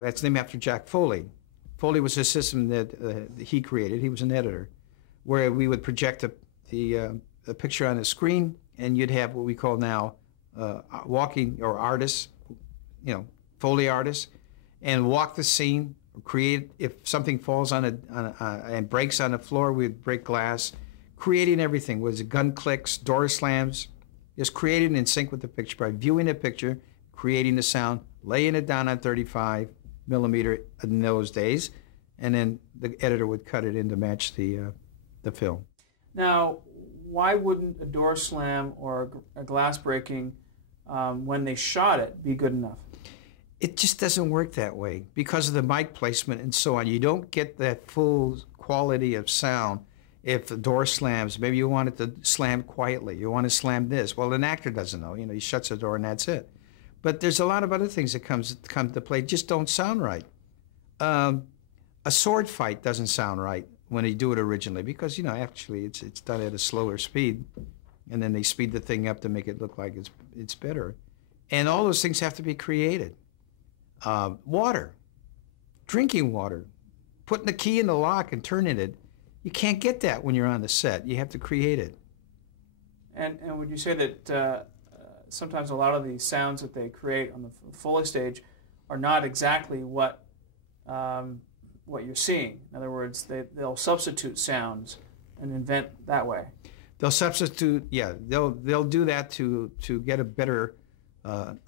That's named after Jack Foley. Foley was a system that he created. He was an editor, where we would project a picture on a screen, and you'd have what we call now walking or artists, Foley artists, and walk the scene, create. If something falls and breaks on the floor, we'd break glass, creating everything. Was it gun clicks, door slams, just creating in sync with the picture by viewing the picture, creating the sound, laying it down on 35 millimeter in those days, and then the editor would cut it in to match the film. Now, why wouldn't a door slam or a glass breaking, when they shot it, be good enough? It just doesn't work that way because of the mic placement and so on. You don't get that full quality of sound if the door slams. Maybe you want it to slam quietly. You want to slam this. Well, an actor doesn't know. He shuts the door and that's it. But there's a lot of other things that come to play just don't sound right. A sword fight doesn't sound right when they do it originally because, actually it's done at a slower speed, and then they speed the thing up to make it look like it's better. And all those things have to be created. Water, drinking water, putting the key in the lock and turning it, you can't get that when you're on the set. You have to create it. And would you say that sometimes a lot of the sounds that they create on the Foley stage are not exactly what you're seeing? In other words, they'll substitute sounds and invent that way. They'll substitute, yeah. They'll do that to get a better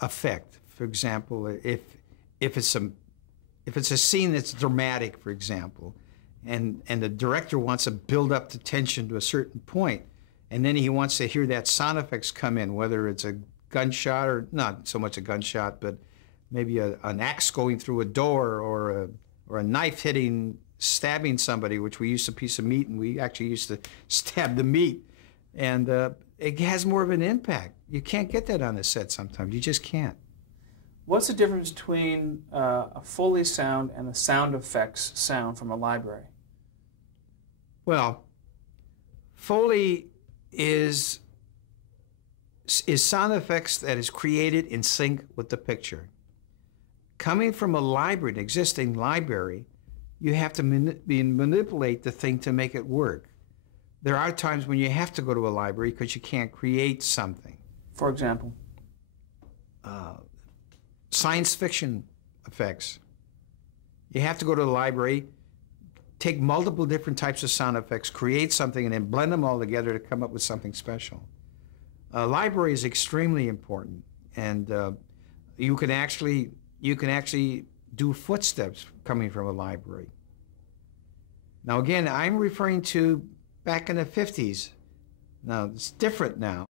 effect. For example, if it's a scene that's dramatic, for example, and the director wants to build up the tension to a certain point, and then he wants to hear that sound effects come in, whether it's a gunshot or not so much a gunshot, but maybe an axe going through a door or a knife stabbing somebody, which we used a piece of meat and we actually used to stab the meat, and it has more of an impact. You can't get that on a set sometimes. You just can't. What's the difference between a Foley sound and a sound effects sound from a library? Well, Foley is sound effects that is created in sync with the picture. Coming from a library, an existing library, you have to manipulate the thing to make it work. There are times when you have to go to a library because you can't create something. For example? Science fiction effects. You have to go to the library, take multiple different types of sound effects, create something, and then blend them all together to come up with something special. A library is extremely important, and you can actually do footsteps coming from a library. Now again, I'm referring to back in the 50s. Now it's different now.